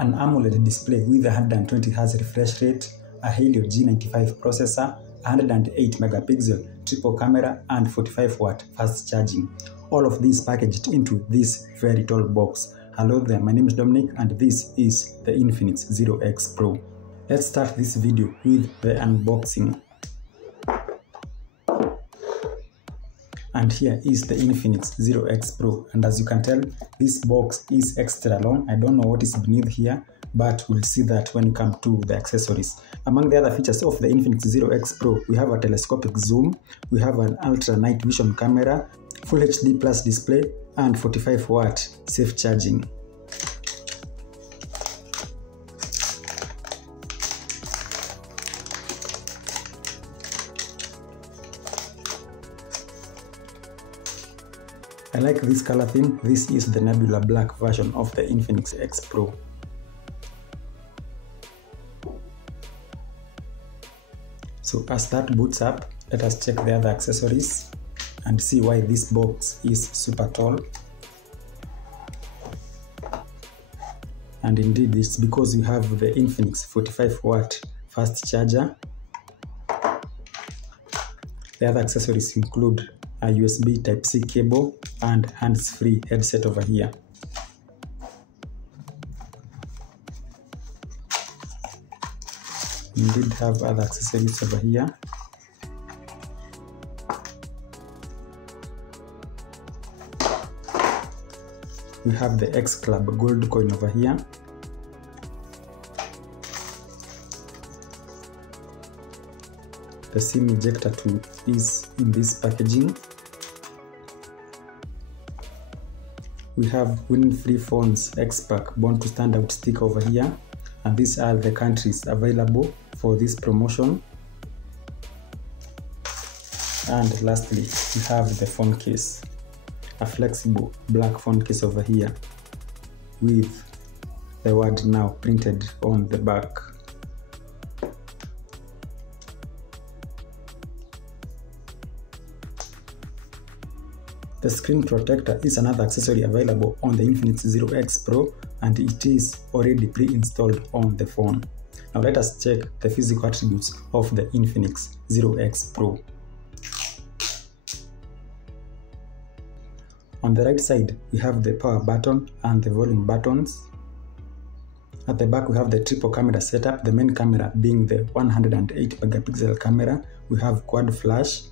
an AMOLED display with 120Hz refresh rate, a Helio G95 processor, 108 megapixel triple camera, and 45 watt fast charging. All of these packaged into this very tall box. Hello there, my name is Dominic and this is the Infinix Zero X Pro. Let's start this video with the unboxing. And here is the Infinix Zero X Pro, and as you can tell, this box is extra long. I don't know what is beneath here, but we'll see that when we come to the accessories. Among the other features of the Infinix Zero X Pro, we have a telescopic zoom, we have an ultra night vision camera, Full HD Plus display, and 45 watt safe charging. I like this color theme. This is the Nebula Black version of the Infinix X Pro. So as that boots up, let us check the other accessories and see why this box is super tall. And indeed, it's because you have the Infinix 45 watt fast charger. The other accessories include a USB Type-C cable and hands-free headset over here. We did have other accessories over here. We have the X Club gold coin over here. The SIM ejector tool is in this packaging. We have Win-Free Phones X-Pack Born to Stand Out sticker over here, and these are the countries available for this promotion. And lastly, we have the phone case, a flexible black phone case over here with the word "Now" printed on the back. The screen protector is another accessory available on the Infinix Zero X Pro, and it is already pre-installed on the phone. Now let us check the physical attributes of the Infinix Zero X Pro. On the right side, we have the power button and the volume buttons. At the back, we have the triple camera setup, the main camera being the 108 megapixel camera. We have quad flash,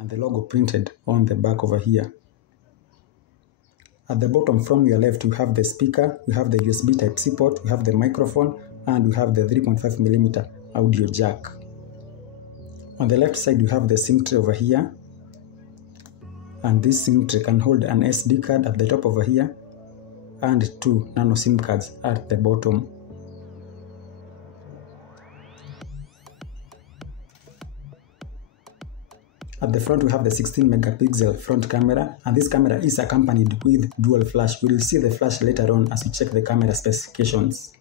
and the logo printed on the back over here. At the bottom from your left, we have the speaker, we have the USB Type-C port, we have the microphone, and we have the 3.5mm audio jack. On the left side, we have the SIM tray over here, and this SIM tray can hold an SD card at the top over here, and 2 nano SIM cards at the bottom. At the front, we have the 16 megapixel front camera, and this camera is accompanied with dual flash. We will see the flash later on as we check the camera specifications.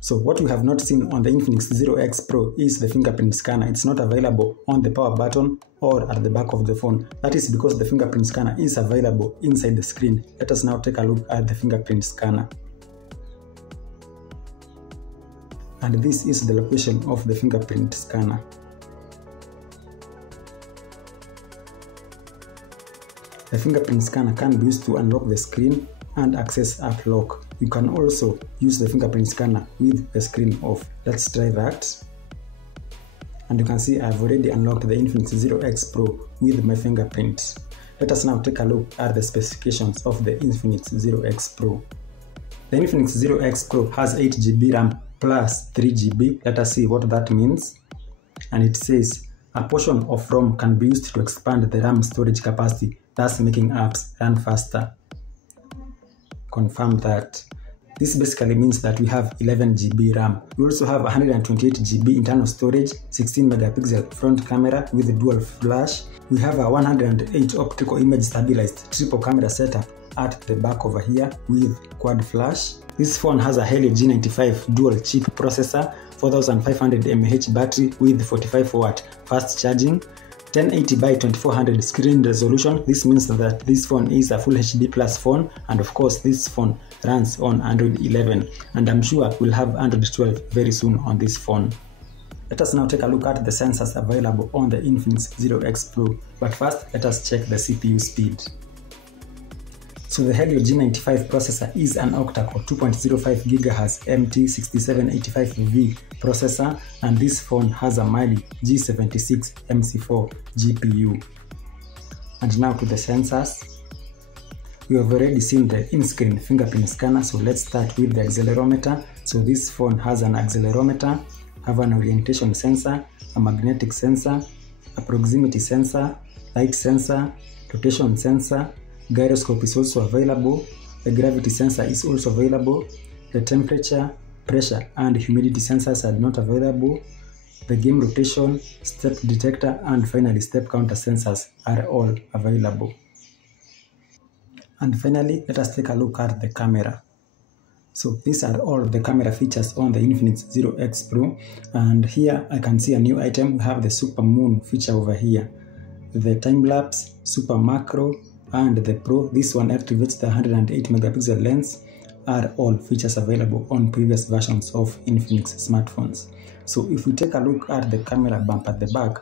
So what we have not seen on the Infinix Zero X Pro is the fingerprint scanner. It's not available on the power button or at the back of the phone. That is because the fingerprint scanner is available inside the screen. Let us now take a look at the fingerprint scanner. And this is the location of the fingerprint scanner. The fingerprint scanner can be used to unlock the screen and access app lock. You can also use the fingerprint scanner with the screen off. Let's try that. And you can see I've already unlocked the Infinix Zero X Pro with my fingerprint. Let us now take a look at the specifications of the Infinix Zero X Pro. The Infinix Zero X Pro has 8GB RAM plus 3GB. Let us see what that means. And it says a portion of ROM can be used to expand the RAM storage capacity, thus making apps run faster. Confirm that. This basically means that we have 11GB RAM. We also have 128GB internal storage, 16 megapixel front camera with dual flash. We have a 108 optical image stabilized triple camera setup at the back over here with quad flash. This phone has a Helio G95 dual chip processor, 4500 mAh battery with 45 watt fast charging. 1080 by 2400 screen resolution. This means that this phone is a full HD plus phone, and of course this phone runs on Android 11, and I'm sure we'll have Android 12 very soon on this phone. Let us now take a look at the sensors available on the Infinix Zero X Pro, but first let us check the CPU speed. So the Helio G95 processor is an octa-core 2.05 GHz MT6785V processor, and this phone has a Mali G76 MC4 GPU. And now to the sensors. We have already seen the in-screen fingerprint scanner, so let's start with the accelerometer. So this phone has an accelerometer, have an orientation sensor, a magnetic sensor, a proximity sensor, light sensor, rotation sensor. Gyroscope is also available, the gravity sensor is also available, the temperature, pressure and humidity sensors are not available, the game rotation, step detector and finally step counter sensors are all available. And finally, let us take a look at the camera. So these are all the camera features on the Infinix Zero X Pro, and here I can see a new item. We have the super moon feature over here, the time lapse, super macro, and the Pro. This one activates the 108 megapixel lens, are all features available on previous versions of Infinix smartphones. So if we take a look at the camera bump at the back,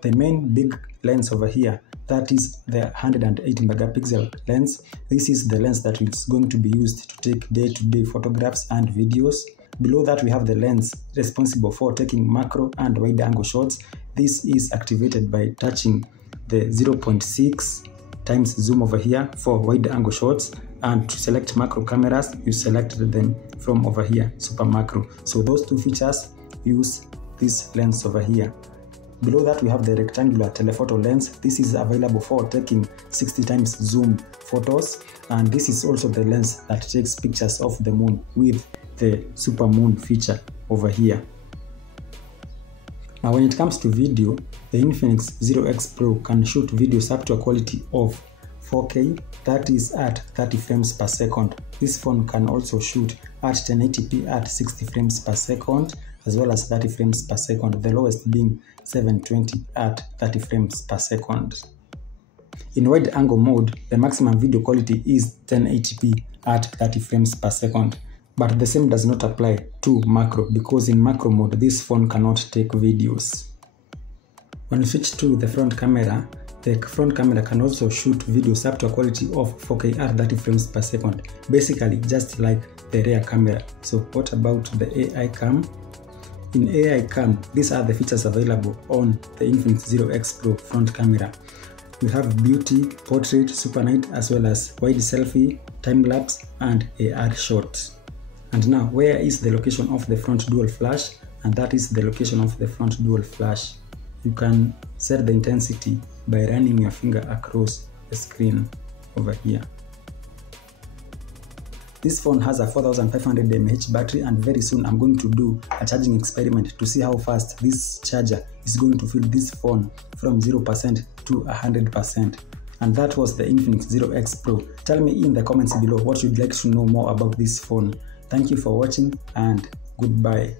the main big lens over here, that is the 108 megapixel lens. This is the lens that is going to be used to take day-to-day photographs and videos. Below that we have the lens responsible for taking macro and wide angle shots. This is activated by touching the 0.6 times zoom over here for wide angle shots, and to select macro cameras you select them from over here, super macro. So those two features use this lens over here. Below that we have the rectangular telephoto lens. This is available for taking 60 times zoom photos, and this is also the lens that takes pictures of the moon with the super moon feature over here. Now when it comes to video, the Infinix Zero X Pro can shoot videos up to a quality of 4K, that is at 30 frames per second. This phone can also shoot at 1080p at 60 frames per second, as well as 30 frames per second, the lowest being 720 at 30 frames per second. In wide angle mode, the maximum video quality is 1080p at 30 frames per second. But the same does not apply to macro, because in macro mode this phone cannot take videos. When we switch to the front camera, the front camera can also shoot videos up to a quality of 4K at 30 frames per second, basically just like the rear camera. So what about the AI cam? In AI cam, these are the features available on the Infinix Zero X Pro front camera. We have beauty, portrait, super night, as well as wide selfie, time lapse and AR shot. And now, where is the location of the front dual flash? And that is the location of the front dual flash. You can set the intensity by running your finger across the screen over here. This phone has a 4500 mAh battery, and very soon I'm going to do a charging experiment to see how fast this charger is going to fill this phone from 0% to 100%. And that was the Infinix Zero X Pro. Tell me in the comments below what you'd like to know more about this phone. Thank you for watching and goodbye.